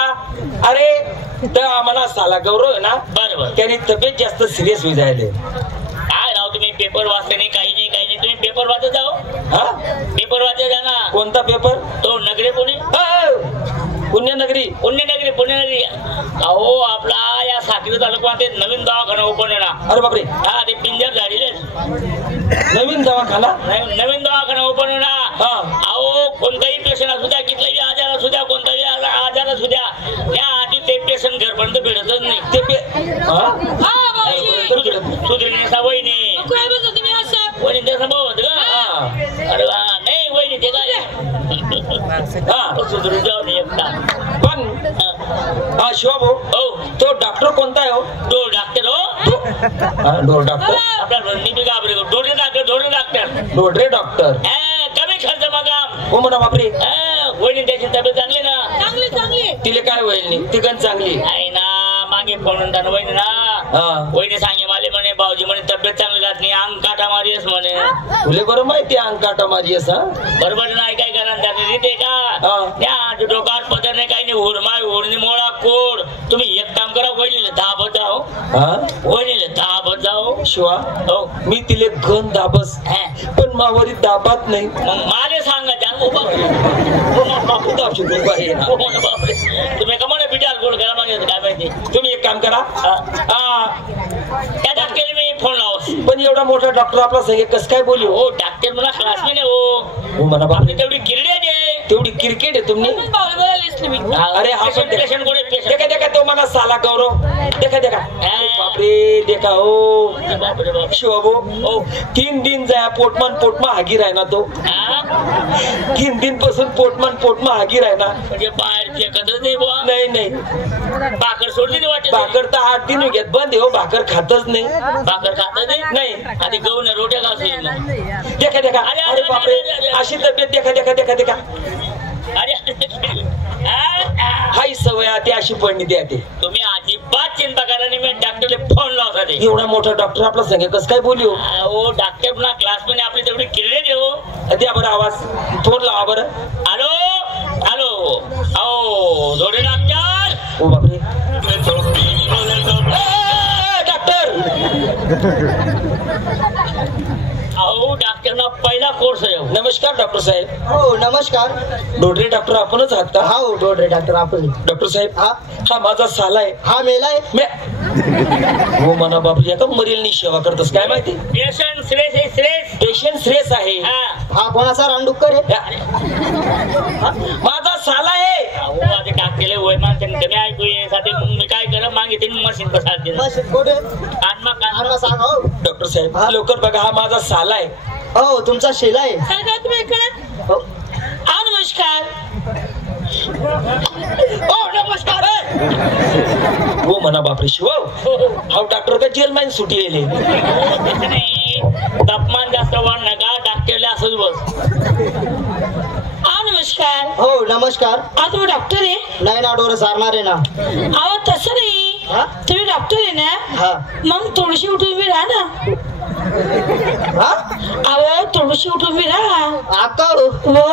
का अरे तर आम्हाला साला गौरव आहे ना बरोबर त्याने तब्येत जास्त सिरियस होई जायले काय राव तुम्ही पेपर वाचले नाही काही नाही तुम्ही पेपर वाचत जाओ हा पेपर वाचत जा ना कोणता पेपर तो नगरी पुणे पुण्यनगरी अहो आपला या साखरी तालुक्यात नवीन दवाखाना ओपन आहे ना अरे बापरे हा ते पिंजर झालेले नवीन दवाखाना नवीन दवाखाना ओपन आहे ना हा अहो कोणताही पेशंट असू द्या कितलाही आजार असू द्या कोणताही आजार असू द्या त्या आधी ते पेशंट घरपर्यंत भेटतच नाही ते सुधीरने वहिनी वहिनी त्याचा भाऊ होत का अरे नाही वहिनी ते काय सुधरून जाऊ नये एकटा पण हा शिवा भाऊ हो तो डॉक्टर कोणता आहे हो डोर डॉक्टर हो डोर डॉक्टर आपला रणनीती घाबरे डोरे डॉक्टर डोडरे डॉक्टर कमी खर्च मग हो म्हणा बापरे वहिनी त्याची तब्येत चांगली ना चांगली तिला काय होईल नाही ती गण चांगली आहे ना मागे फोन वहिनी ना वहिनी सांगे मला म्हणे भाऊजी म्हणे तब्येत चांगली जात नाही अंग काटा मारीस म्हणे तुले बरं माहिती अंग काटा मारी असा बरोबर नाही काय करा त्याने रीते का डोकार पदर नाही काही नाही हुरमाय हुरणी मोळा कोड तुम्ही एक काम करा वहिनीला दाबत जाओ वहिनीला दाबत जाओ शिवा हो मी तिले गण दाबस पण मावरी दाबात नाही मग माले सांगा तुम्ही का म्हणा बिटाल गोड करा मागे काय माहिती तुम्ही एक काम करा त्या डॉक्टर मी फोन लावस पण एवढा मोठा डॉक्टर आपला सगळे कस काय बोलू हो डॉक्टर मला क्लासमेट आहे हो म्हणा बापरे तेवढी क्रिकेट आहे तेवढी क्रिकेट आहे तुम्ही अरे हा पेशंट कोण देखा देखा तो मला साला गौरव देखा देखा बापरे देखा हो शिवाबो हो 3 दिन जाया पोटमा हागी राहना तो 3 दिन पासून पोटमा हागी राहना म्हणजे बाहेर फेकतच नाही बुवा नाही नाही भाकर सोडली नाही वाटत भाकर तर 8 दिन घेत बंद हो भाकर खातच नाही भाकर खातच नाही आधी गहू ना रोट्या खाऊ देखा देखा अरे बापरे अशी तब्येत देखा देखा देखा देखा अरे हाय सवय आते अशी पडणी द्या ते तुम्ही अजिबात चिंता करा नाही मी डॉक्टरला फोन लावता ते एवढा मोठा डॉक्टर आपला संग कस काय बोलू हो डॉक्टर पुन्हा क्लासमध्ये आपली तेवढी किरणे देऊ द्या बरं आवाज फोन लावा बरं हॅलो हॅलो हो जोडे डॉक्टर ओ बापरे डॉक्टर अहो डॉक्टर ना पहिला कोर्स आहे नमस्कार डॉक्टर साहेब हो नमस्कार डोडरे डॉक्टर आपणच आहात का हो डोडरे डॉक्टर आपण डॉक्टर साहेब हा माझा साला आहे हा मेलाय हो म्हणा बापरे आता मरेलनी सेवा करतस काय माहिती पेशंट श्रेयस आहे श्रेयस पेशंट श्रेयस आहे हा कोणाचा रांडुक्कर आहे माझा साला आहे अहो आता डॉक्टरला वय मानते कमी ऐकू ये साठी मी काय करा मागितले मशीन बसाल मशीन कुठे कानमा सांगा हो डॉक्टर साहेब लवकर बघा हा माझा साला आहे हो तुमचा शेला आहे नमस्कार नमस्कार हो म्हणा बापरे शिव हा डॉक्टर का जेल माइन सुटी येले तापमान जास्त वाढ नका डॉक्टरला असंच बस नमस्कार हो नमस्कार तुम्ही डॉक्टर आहे नाही ना डोरं सारणार आहे ना अहो तसं नाही तुम्ही डॉक्टर आहे ना मग थोडीशी उठून उभी राहा ना अहो थोडीशी उठून उभी राहा आता हो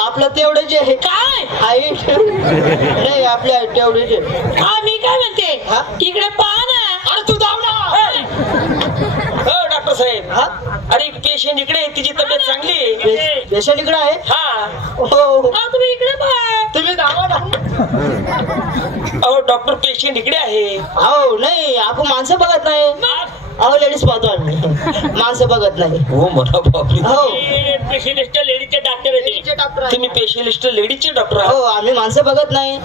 आपलं तेवढे जे आहे काय हाईट नाही आपल्या तेवढे जे मी काय म्हणते इकडे पहा ना अरे तू जाऊ ना हो डॉक्टर साहेब अरे पेशंट इकडे आहे तिची तब्येत चांगली आहे पेशंट इकडे आहे हो तुम्ही इकडे पहा तुम्ही जावा ना अहो डॉक्टर पेशंट इकडे आहे हो नाही आपण माणसं बघत नाही अहो लेडीज पाहतो आम्ही माणसं बघत नाही हो म्हणा बापरे हो स्पेशलिस्ट लेडीजचे डॉक्टर तुम्ही स्पेशलिस्ट लेडीजचे डॉक्टर हो आम्ही माणसं बघत नाही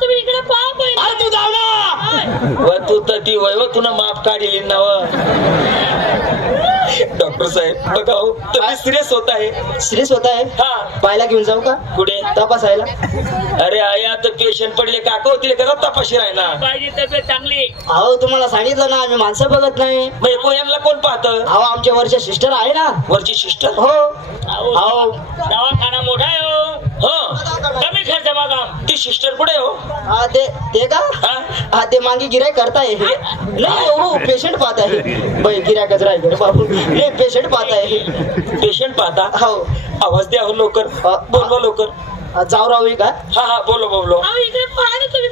तुम्ही इकडे पहा पहिले तू जाऊ ना तू तर ती वय तुला माफ काढली नाव डॉक्टर साहेब बघा हो तुम्ही सिरियस होत आहे सिरियस होत आहे पाहायला घेऊन जाऊ का कुठे तपासायला अरे आया तर पेशंट पडले काका होतील का तपाशी राहिला पाहिजे तब्येत चांगली अहो तुम्हाला सांगितलं ना आम्ही माणसं बघत नाही मग यांना कोण पाहतं अहो आमच्या वरच्या सिस्टर आहे ना वरची सिस्टर हो अहो दवाखाना मोठा आहे हो कमी खर्च बघा ती सिस्टर पुढे हो ते का ते मागे गिराय करताय नाही हो पेशंट पाहत आहे गिरायकच राहील बाबू नाही पेशंट पाहत आहे पेशंट पाहता हो आवाज द्या हो लवकर बोलवा लवकर जाऊ राहू का हा बोलो इकडे पहा ना तुम्ही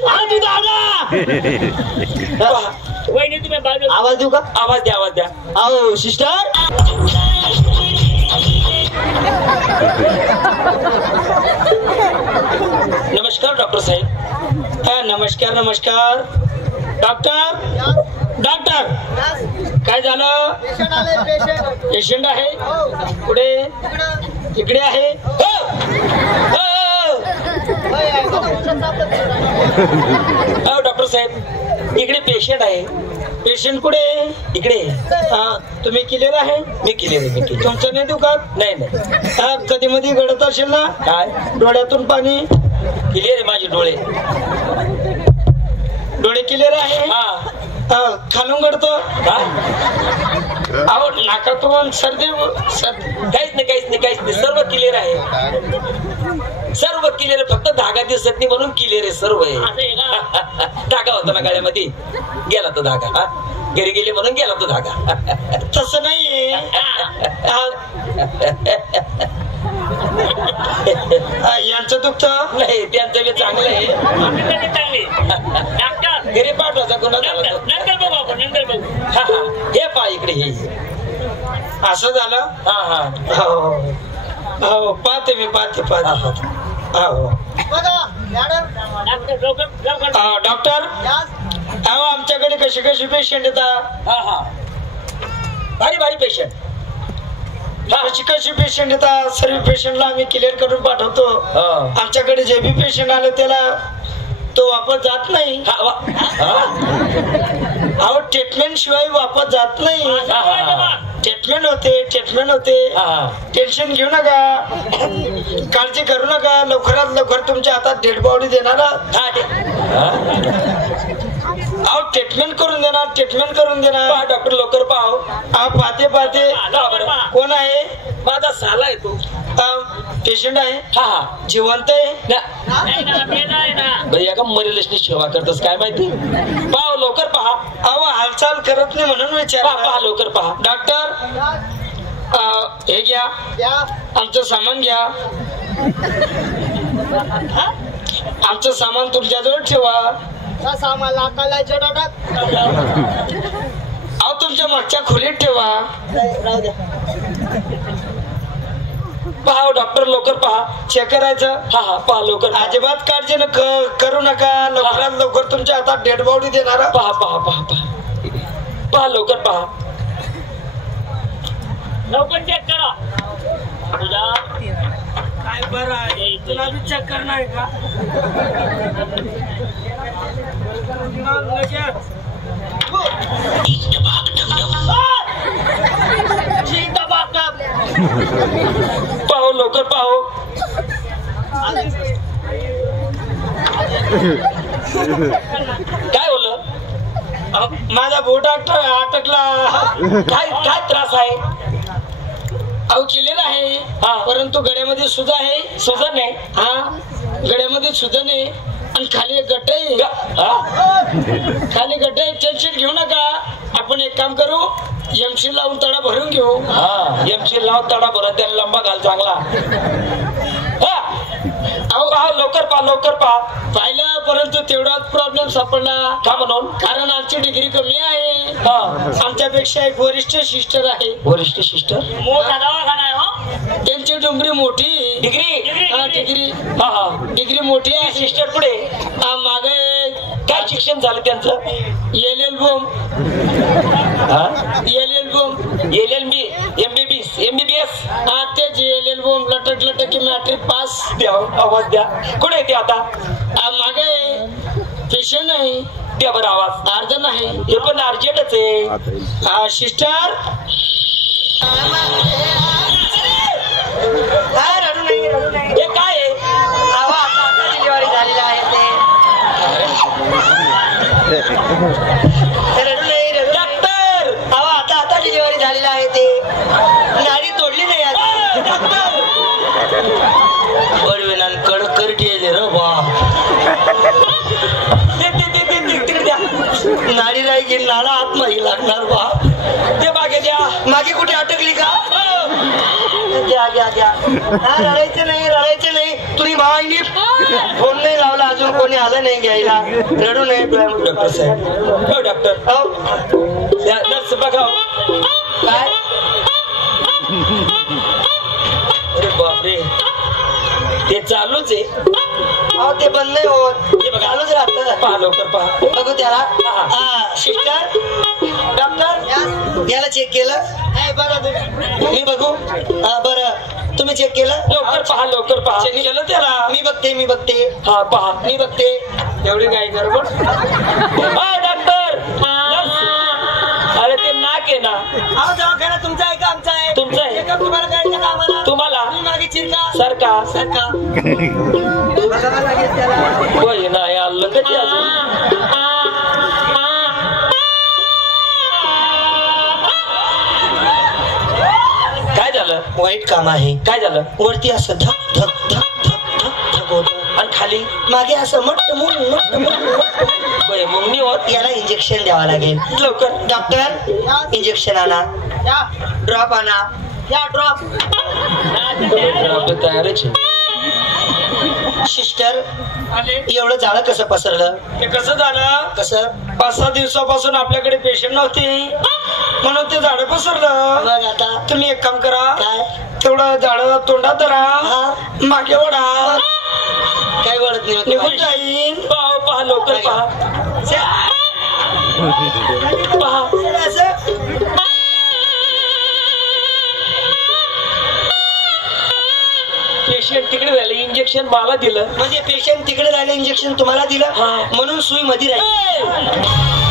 वहिनी तुम्ही बाजू आवाज देऊ का? आवाज द्या, आवाज द्या. आओ सिस्टर. नमस्कार डॉक्टर साहेब. नमस्कार नमस्कार. डॉक्टर डॉक्टर काय झालं? पेशंट आहे पुढे तिकडे आहे. डॉक्टर साहेब इकडे पेशंट आहे. पेशंट कुठे? इकडे. तुम्ही क्लिअर आहे? मी क्लिअर आहे. तुमचं नाही दुखात? नाही नाही. कधी मध्ये गळत असेल ना? काय डोळ्यातून पाणी? क्लिअर आहे माझे डोळे. डोळे क्लिअर आहे? खालून गळतो? अहो नाकातून सर्दी? काहीच नाही, काहीच नाही, काहीच नाही. सर्व क्लिअर आहे. सर्व क्लिअर आहे. फक्त धागा दिसत नाही म्हणून क्लिअर आहे. सर्व आहे. धागा होता ना गळ्यामध्ये, गेला तो धागा. घरी गेले म्हणून गेला तो धागा. तसं नाहीये. यांचं दुखतं नाही, त्यांचं बी चांगलं आहे. घरी पाठवायचा कोणा झाला तो. नंतर बघू आपण, नंतर बघू. हा हा, हे पा इकडे हे. असं झालं? हा हा. हो पाहते मी, पाहते पाहते. डॉक्टर अहो आमच्याकडे कशी कशी पेशंट येतात? हा हा, भारी भारी पेशंट. कशी कशी पेशंट येतात? सर्व पेशंटला आम्ही क्लिअर करून पाठवतो. आमच्याकडे जे बी पेशंट आलं त्याला तो वापस जात नाही. अहो ट्रीटमेंट शिवाय वापस जात नाही. ट्रीटमेंट होते. टेन्शन घेऊ नका, काळजी करू नका. लवकरात लवकर तुमच्या हातात डेड बॉडी देणार. अहो ट्रीटमेंट करून देणार. डॉक्टर लवकर पाहो. पाहते कोण आहे? माझा साला आहे तो. पेशंट आहे? हा हा. जिवंत आहे? का मरेलच नाही सेवा करतस काय माहिती. पाहा लवकर पहा. अहो हालचाल करत नाही म्हणून विचार. पहा लवकर पहा. डॉक्टर हे घ्या, आमचं सामान घ्या. आमचं सामान तुमच्याजवळ ठेवा. अहो तुमच्या मागच्या खोलीत ठेवा. पहा डॉक्टर लवकर पहा. चेक करायचं. हा हा, पहा लवकर. अजिबात काळजी करू नका. लवकरात लवकर तुमच्या हातात डेड बॉडी देणार. पहा पहा पहा पहा. पहा लवकर पहा. लवकर चेक करा. काय बरं आहे, तुला बी चेक करणार आहे का? पाहो लवकर पाहो. काय होलं? माझा बोट अटकला. काय त्रास आहे? अहो केलेला आहे. परंतु गड्यामध्ये सुज आहे. सुजन आहे? गड्यामध्ये सुजन आहे आणि खाली एक गट आहे. खाली गट आहे. टेन्शन घेऊ नका. आपण एक काम करू, एमसी लावून तडा भरून घेऊ. एमसी लावून तडा भरून त्याला लंबा घाल चांगला. अहो लवकर पहा. पाहिलं परंतु तेवढाच प्रॉब्लेम सापडला. का म्हणून? कारण आमची डिग्री कमी आहे. आमच्यापेक्षा एक वरिष्ठ सिस्टर आहे. वरिष्ठ सिस्टर? मोठा दवाखाना आहे हो. त्यांची डुंगरी मोठी. डिग्री मोठी आहे. सिस्टर पुढे मागे काय शिक्षण झालं त्यांचं? LL बोम. LLB MBBS. तेच LL बोम. लटक मॅट्रिक पास. आवाज द्या. कुठे ते आता? मागे पेशंट आहे. द्या बरं आवाज. अर्ज नाही. हे पण अर्जंटच आहे. सिस्टर रडू नाही. हे काय आहे? आता डिलिव्हरी झालेली आहे ते. रडू नाही. डॉक्टर आता डिलिव्हरी झालेली आहे ते. नाडी तोडली नाही. कडक करटी येते रे बा. नाडी राही की नाडा आतमध्ये लागणार बा. ते मागे द्या. मागे कुठे अटकली का? घ्या घ्या घ्या रडायचं नाही तुम्ही भावाईने फोन नाही लावला अजून कोणी आलं नाही घ्यायला रडू नये डॉक्टर साहेब हो डॉक्टर नर्स बघा काय अरे बापरे ते चालूच आहे अहो ते बंद नाही होत हे बघा चालूच राहतं पहा लवकर पहा बघू त्याला सिस्टर डॉक्टर याला चेक केलं मी बघू बरं तुम्ही चेक केलं लवकर पहा चेक केलं त्याला मी बघते हा पहा मी बघते एवढी काय गडबड डॉक्टर अरे ते नाक आहे ना दवाखाना तुमचा आहे का आमचा आहे तुमचा आहे तुम्हाला करायचं का आम्हाला तुम्हाला मागे चिरका सारखा होय ना आलं कधी अजून काय झालं वाईट काम आहे काय झालं वरती असं धक धक धक धक धक धक होत आणि खाली मागे असं मट्ट मुंगणी होत याला इंजेक्शन द्यावं लागेल लवकर डॉक्टर इंजेक्शन आणा ड्रॉप आणा या ड्रॉप तयारच सिस्टर एवढं जाळं कसं पसरलं ते कसं झालं कसं 5-6 दिवसापासून आपल्याकडे पेशंट नव्हते म्हणून ते झाड पसरलं बघ आता तुम्ही एक काम करा काय तेवढं झाड तोंडात धरा मागे वडा काय वळत नाही निघून जाईन पहा लवकर पहा पेशंट तिकडे झालं इंजेक्शन मला दिलं म्हणजे पेशंट तिकडे राहिलं इंजेक्शन तुम्हाला दिलं म्हणून सुई मध्ये राहील